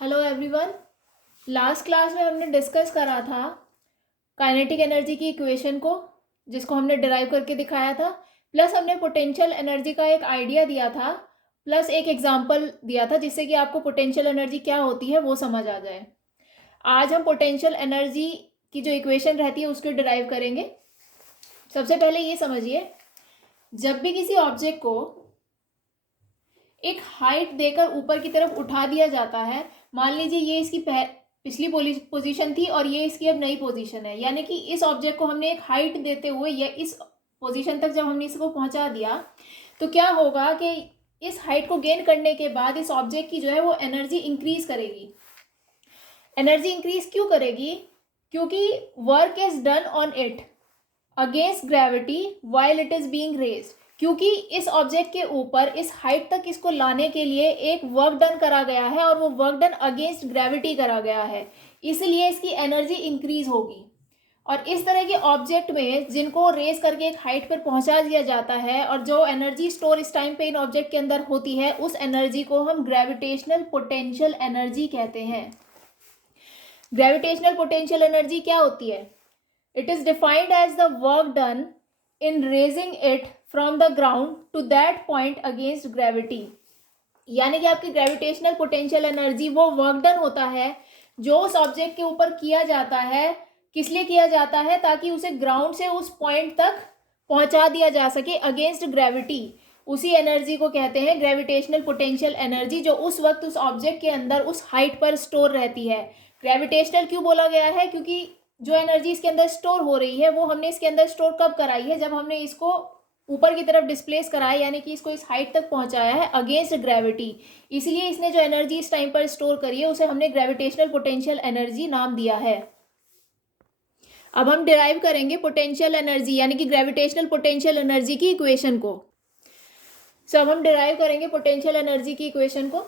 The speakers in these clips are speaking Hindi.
Hello everyone. लास्ट क्लास में हमने डिस्कस करा था काइनेटिक एनर्जी की इक्वेशन को, जिसको हमने डिराइव करके दिखाया था। प्लस हमने पोटेंशियल एनर्जी का एक आइडिया दिया था, प्लस एक एग्जांपल दिया था जिससे कि आपको पोटेंशियल एनर्जी क्या होती है वो समझ आ जाए। आज हम पोटेंशियल एनर्जी की जो इक्वेशन रहती है उसको डिराइव करेंगे। सबसे पहले ये समझिए, जब भी किसी ऑब्जेक्ट को एक हाइट देकर ऊपर की तरफ उठा दिया जाता है, मान लीजिए ये इसकी पिछली पोजीशन थी और ये इसकी अब नई पोजीशन है, यानी कि इस ऑब्जेक्ट को हमने एक हाइट देते हुए या इस पोजीशन तक जब हमने इसको पहुंचा दिया तो क्या होगा कि इस हाइट को गेन करने के बाद इस ऑब्जेक्ट की जो है वो एनर्जी इंक्रीज करेगी। एनर्जी इंक्रीज क्यों करेगी? क्योंकि work is done on it against gravity while it is being raised. क्योंकि इस ऑब्जेक्ट के ऊपर इस हाइट तक इसको लाने के लिए एक वर्क डन करा गया है और वो वर्क डन अगेंस्ट ग्रेविटी करा गया है, इसलिए इसकी एनर्जी इंक्रीज होगी। और इस तरह के ऑब्जेक्ट में जिनको रेस करके एक हाइट पर पहुंचा दिया जाता है और जो एनर्जी स्टोर इस टाइम पे इन ऑब्जेक्ट के अंदर होती है, उस एनर्जी को हम ग्रेविटेशनल पोटेंशियल एनर्जी कहते हैं। ग्रेविटेशनल पोटेंशियल एनर्जी क्या होती है? It is defined as the work done in raising it from the ground to that point against gravity। यानी कि आपकी ग्रेविटेशनल पोटेंशियल एनर्जी वो वर्क डन होता है जो उस ऑब्जेक्ट के ऊपर किया जाता है। किस लिए किया जाता है? ताकि उसे ग्राउंड से उस पॉइंट तक पहुंचा दिया जा सके अगेंस्ट ग्रेविटी। उसी एनर्जी को कहते हैं ग्रेविटेशनल पोटेंशियल एनर्जी, जो उस वक्त उस ऑब्जेक्ट के अंदर उस हाइट पर स्टोर रहती है। ग्रेविटेशनल क्यों बोला गया है? क्योंकि जो एनर्जी इसके अंदर स्टोर हो रही है वो हमने इसके अंदर स्टोर कब कराई है? जब हमने इसको ऊपर की तरफ डिस्प्लेस कराया, यानी कि इसको इस हाइट तक पहुंचाया है अगेंस्ट ग्रेविटी। इसलिए इसने जो एनर्जी इस टाइम पर स्टोर करी है उसे हमने ग्रेविटेशनल पोटेंशियल एनर्जी नाम दिया है। अब हम डिराइव करेंगे पोटेंशियल एनर्जी यानी कि ग्रेविटेशनल पोटेंशियल एनर्जी की इक्वेशन को। अब हम डिराइव करेंगे पोटेंशियल एनर्जी की इक्वेशन को।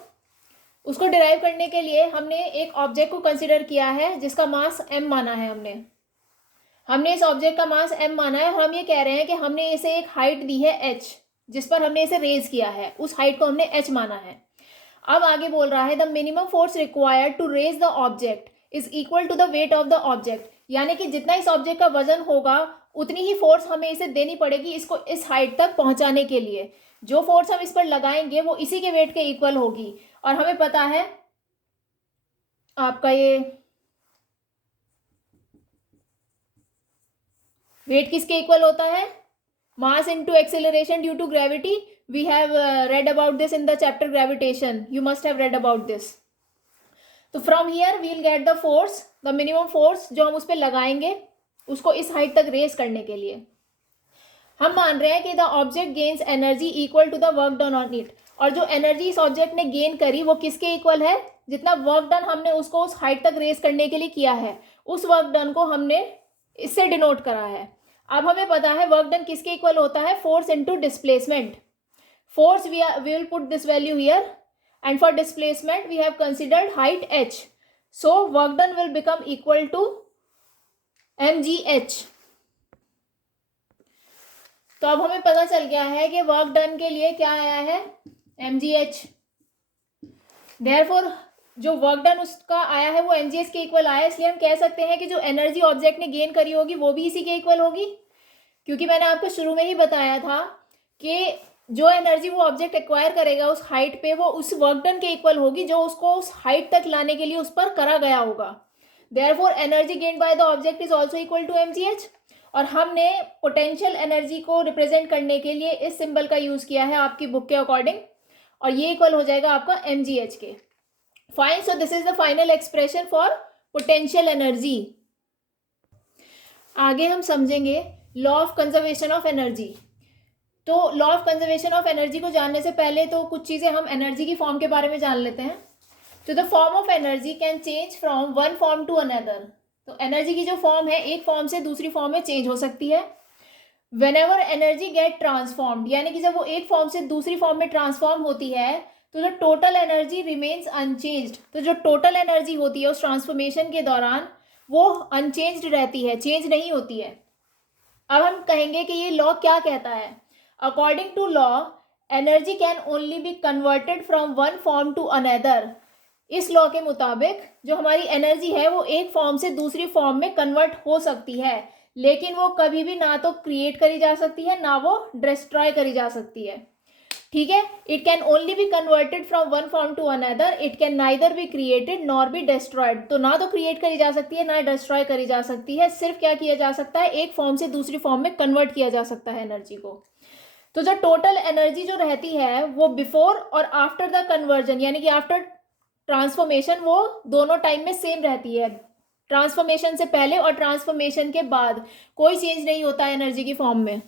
उसको डिराइव करने के लिए हमने एक ऑब्जेक्ट को कंसिडर किया है जिसका मास m माना है। हमने इस ऑब्जेक्ट का मास m माना है और हम ये कह रहे हैं कि हमने इसे एक हाइट दी है h, जिस पर हमने इसे रेज किया है, उस हाइट को हमने h माना है। अब आगे बोल रहा है the minimum force required to raise the object is equal to the weight of the object. यानी कि जितना इस ऑब्जेक्ट का वजन होगा उतनी ही फोर्स हमें इसे देनी पड़ेगी इसको इस हाइट तक पहुंचाने के लिए। जो फोर्स हम इस पर लगाएंगे वो इसी के वेट के इक्वल होगी। और हमें पता है आपका ये वेट किसके इक्वल होता है? Mass into acceleration due to gravity. We have read about this in the chapter gravitation, you must have read about this. तो from here we will get the force, the minimum force जो हम उस पर लगाएंगे उसको इस हाइट तक रेस करने के लिए। हम मान रहे हैं कि the object gains energy equal to the work done on it. और जो एनर्जी इस ऑब्जेक्ट ने गेन करी वो किसके इक्वल है? जितना वर्क डन हमने उसको उस हाइट तक रेस करने के लिए किया है, उस वर्क डन को हमने इससे डिनोट करा है। अब हमें पता है वर्क डन किसके इक्वल होता है? Force into displacement. Force we will put this value here and for displacement we have considered height h। So work done will become equal to mgh। तो अब हमें पता चल गया है कि वर्क डन के लिए क्या आया है? mgh। देयरफॉर जो वर्क डन उसका आया है वो mgh के इक्वल आया, इसलिए हम कह सकते हैं कि जो एनर्जी ऑब्जेक्ट ने गेन करी होगी वो भी इसी के इक्वल होगी। क्योंकि मैंने आपको शुरू में ही बताया था कि जो एनर्जी वो ऑब्जेक्ट एक्वायर करेगा उस हाइट पे वो उस वर्क डन के इक्वल होगी जो उसको उस हाइट तक लाने के लिए उस पर करा गया होगा। Therefore energy gained by the object is also equal to mgh। और हमने पोटेंशियल एनर्जी को रिप्रेजेंट करने के लिए इस सिंबल का यूज किया है आपकी बुक के अकॉर्डिंग, और ये इक्वल हो जाएगा आपका mgh के। Fine, so this is the final expression for potential energy. आगे हम समझेंगे law of conservation of energy. तो law of conservation of energy को जानने से पहले तो कुछ चीजें हम एनर्जी की फॉर्म के बारे में जान लेते हैं। तो the form of energy can change from one form to another. तो एनर्जी की जो फॉर्म है एक फॉर्म से दूसरी फॉर्म में चेंज हो सकती है। व्हेनेवर एनर्जी गेट ट्रांसफॉर्म्ड, यानी कि जब वो एक फॉर्म से दूसरी फॉर्म में ट्रांसफॉर्म होती है तो जो टोटल एनर्जी रिमेन्स अनचेंज्ड। तो जो टोटल एनर्जी होती है उस ट्रांसफॉर्मेशन के दौरान वो अनचेंज्ड रहती है, चेंज नहीं होती है। अब हम कहेंगे कि ये लॉ क्या कहता है। According to law energy can only be converted from one form to another इस लॉ के मुताबिक जो हमारी एनर्जी है वो एक फॉर्म से दूसरी फॉर्म में कन्वर्ट हो सकती है, लेकिन वो कभी भी ना तो क्रिएट करी जा सकती है ना वो डिस्ट्रॉय करी जा सकती है। ठीक है, it can only be converted from one form to another, it can neither be created nor be destroyed. तो ना तो क्रिएट करी जा सकती है ना डिस्ट्रॉय करी जा सकती है, सिर्फ क्या किया जा सकता है, एक फॉर्म से दूसरी फॉर्म में कन्वर्ट किया जा सकता है एनर्जी को। तो जो टोटल एनर्जी जो रहती है वो बिफोर और आफ्टर द कन्वर्जन यानी कि आफ्टर ट्रांसफॉर्मेशन वो दोनों टाइम में सेम रहती है। ट्रांसफॉर्मेशन से पहले और ट्रांसफॉर्मेशन के बाद कोई चेंज नहीं होता एनर्जी की फॉर्म में।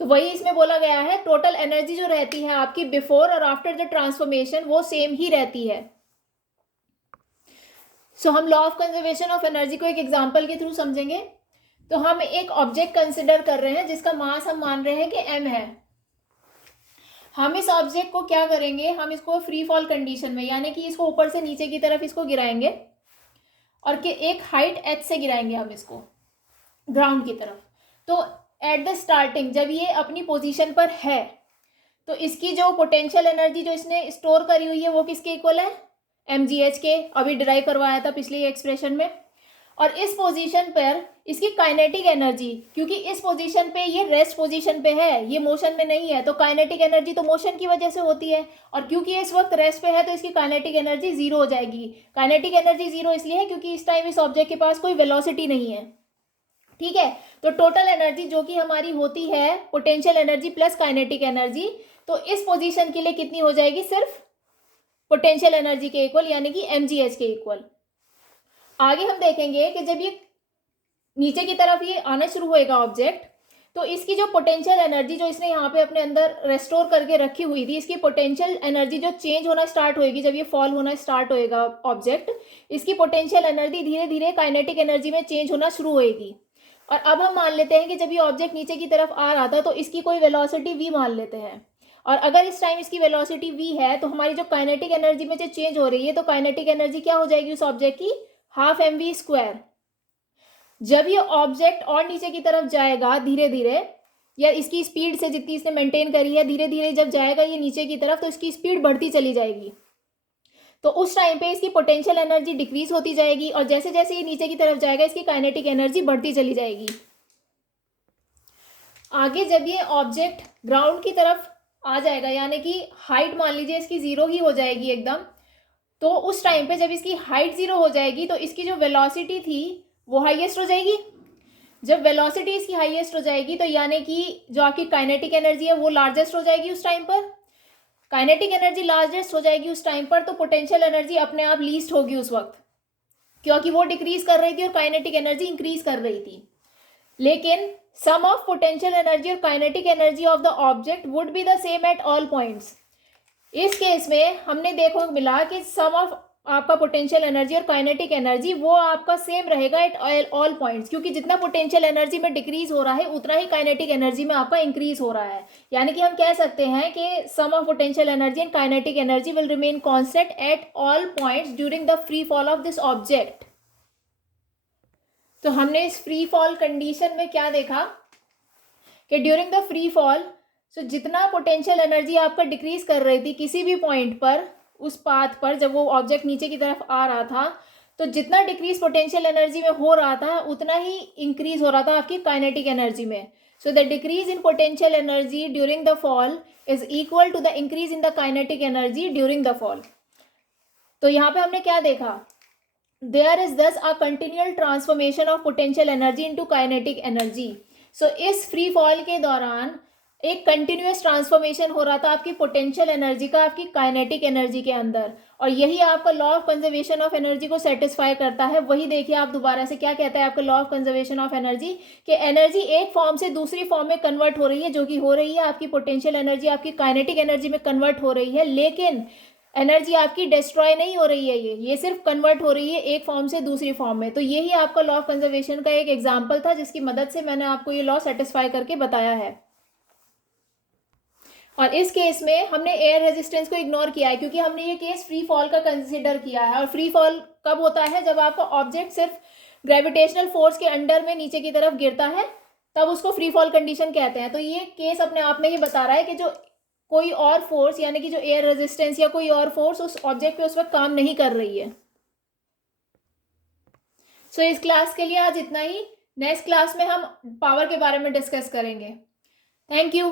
तो वही इसमें बोला गया है, टोटल एनर्जी जो रहती है आपकी बिफोर और आफ्टर द ट्रांसफॉर्मेशन वो सेम ही रहती है। सो हम law of conservation of energy को एक एग्जांपल के थ्रू समझेंगे। तो हम एक ऑब्जेक्ट कंसिडर कर रहे हैं जिसका मास हम मान रहे हैं कि m है। हम इस ऑब्जेक्ट को क्या करेंगे, हम इसको फ्री फॉल कंडीशन में यानी कि इसको ऊपर से नीचे की तरफ इसको गिराएंगे और कि एक हाइट h से गिराएंगे हम इसको ग्राउंड की तरफ। तो एट द स्टार्टिंग जब ये अपनी पोजीशन पर है तो इसकी जो पोटेंशियल एनर्जी जो इसने स्टोर करी हुई है वो किसके इक्वल है, mgh के, अभी डिराइव करवाया था पिछले एक्सप्रेशन में। और इस पोजीशन पर इसकी काइनेटिक एनर्जी, क्योंकि इस पोजीशन पे ये रेस्ट पोजीशन पे है, ये मोशन में नहीं है, तो काइनेटिक एनर्जी तो मोशन की वजह से होती है, और क्योंकि इस वक्त रेस्ट पे है तो इसकी काइनेटिक एनर्जी जीरो हो जाएगी। काइनेटिक एनर्जी जीरो इसलिए है क्योंकि इस टाइम इस ऑब्जेक्ट के पास कोई वेलोसिटी नहीं है। ठीक है, तो टोटल एनर्जी जो कि हमारी होती है potential energy plus kinetic energy, तो इस पोजीशन के लिए कितनी हो जाएगी, सिर्फ पोटेंशियल एनर्जी के इक्वल यानी कि mgh के इक्वल। आगे हम देखेंगे कि जब ये नीचे की तरफ ये आना शुरू होएगा ऑब्जेक्ट, तो इसकी जो पोटेंशियल एनर्जी जो इसने यहाँ पे अपने अंदर रेस्टोर करके रखी हुई थी, इसकी पोटेंशियल एनर्जी जो चेंज होना स्टार्ट होएगी, जब ये फॉल होना स्टार्ट होएगा ऑब्जेक्ट, इसकी पोटेंशियल एनर्जी धीरे धीरे काइनेटिक एनर्जी में चेंज होना शुरू होएगी। और अब हम मान लेते हैं कि जब ये ऑब्जेक्ट नीचे की तरफ आ रहा था तो इसकी कोई वेलोसिटी v मान लेते हैं, और अगर इस टाइम इसकी वेलोसिटी v है तो हमारी जो काइनेटिक एनर्जी में जो चेंज हो रही है, तो काइनेटिक एनर्जी क्या हो जाएगी उस ऑब्जेक्ट की, हाफ mv²। जब ये ऑब्जेक्ट और नीचे की तरफ जाएगा धीरे धीरे, या इसकी स्पीड से जितनी इसने मेंटेन करी है धीरे धीरे जब जाएगा ये नीचे की तरफ तो इसकी स्पीड बढ़ती चली जाएगी। तो उस टाइम पे इसकी पोटेंशियल एनर्जी डिक्रीज होती जाएगी, और जैसे जैसे ये नीचे की तरफ जाएगा इसकी काइनेटिक एनर्जी बढ़ती चली जाएगी। आगे जब ये ऑब्जेक्ट ग्राउंड की तरफ आ जाएगा यानी कि हाइट मान लीजिए इसकी जीरो ही हो जाएगी एकदम, तो उस टाइम पे जब इसकी हाइट जीरो हो जाएगी तो इसकी जो वेलोसिटी थी वो हाईएस्ट हो जाएगी। जब वेलोसिटी इसकी हाईएस्ट हो जाएगी तो यानी कि जो आपकी काइनेटिक एनर्जी है वो लार्जेस्ट हो जाएगी उस टाइम पर। काइनेटिक एनर्जी लार्जेस्ट हो जाएगी उस टाइम पर, तो पोटेंशियल एनर्जी अपने आप लीस्ट होगी उस वक्त, क्योंकि वो डिक्रीज कर रही थी और काइनेटिक एनर्जी इंक्रीज कर रही थी। लेकिन सम ऑफ पोटेंशियल एनर्जी और kinetic energy of the object would be the same at all points. इस केस में हमने देखो मिला कि सम ऑफ आपका पोटेंशियल एनर्जी और काइनेटिक एनर्जी वो आपका सेम रहेगा एट ऑल पॉइंट्स, क्योंकि जितना पोटेंशियल एनर्जी में डिक्रीज हो रहा है उतना ही काइनेटिक एनर्जी में आपका इंक्रीज हो रहा है। यानी कि हम कह सकते हैं कि sum of potential energy and kinetic energy will remain constant at all points during the free fall of this object. तो हमने इस फ्री फॉल कंडीशन में क्या देखा कि ड्यूरिंग द फ्री फॉल जितना पोटेंशियल एनर्जी आपका डिक्रीज कर रही थी किसी भी पॉइंट पर उस पाथ पर, जब वो ऑब्जेक्ट नीचे की तरफ आ रहा था, तो जितना डिक्रीज पोटेंशियल एनर्जी में हो रहा था उतना ही इंक्रीज हो रहा था आपकी काइनेटिक एनर्जी में। So the decrease in potential energy during the fall is equal to the increase in the kinetic energy during the fall. तो यहाँ पे हमने क्या देखा, there is thus a continual transformation of potential energy into kinetic energy. So इस फ्री फॉल के दौरान एक कंटिन्यूअस ट्रांसफॉर्मेशन हो रहा था आपकी पोटेंशियल एनर्जी का आपकी काइनेटिक एनर्जी के अंदर, और यही आपका law of conservation of energy को सेटिस्फाई करता है। वही देखिए आप दोबारा से क्या कहता है आपका law of conservation of energy, कि एनर्जी एक फॉर्म से दूसरी फॉर्म में कन्वर्ट हो रही है, जो कि हो रही है आपकी पोटेंशियल एनर्जी आपकी काइनेटिक एनर्जी में कन्वर्ट हो रही है, लेकिन एनर्जी आपकी डिस्ट्रॉय नहीं हो रही है, ये सिर्फ कन्वर्ट हो रही है एक फॉर्म से दूसरी फॉर्म में। तो यही आपका लॉ ऑफ कंजर्वेशन का एक एग्जाम्पल था जिसकी मदद से मैंने आपको ये लॉ सेटिस्फाई करके बताया है। और इस केस में हमने एयर रेजिस्टेंस को इग्नोर किया है क्योंकि हमने ये केस फ्री फॉल का कंसिडर किया है। और फ्री फॉल कब होता है, जब आपका ऑब्जेक्ट सिर्फ ग्रेविटेशनल फोर्स के अंडर में नीचे की तरफ गिरता है, तब उसको फ्री फॉल कंडीशन कहते हैं। तो ये केस अपने आप में ये बता रहा है कि जो कोई और फोर्स यानी कि जो एयर रेजिस्टेंस या कोई और फोर्स उस ऑब्जेक्ट पे उस वक्त काम नहीं कर रही है। सो इस क्लास के लिए आज इतना ही। नेक्स्ट क्लास में हम पावर के बारे में डिस्कस करेंगे। Thank you.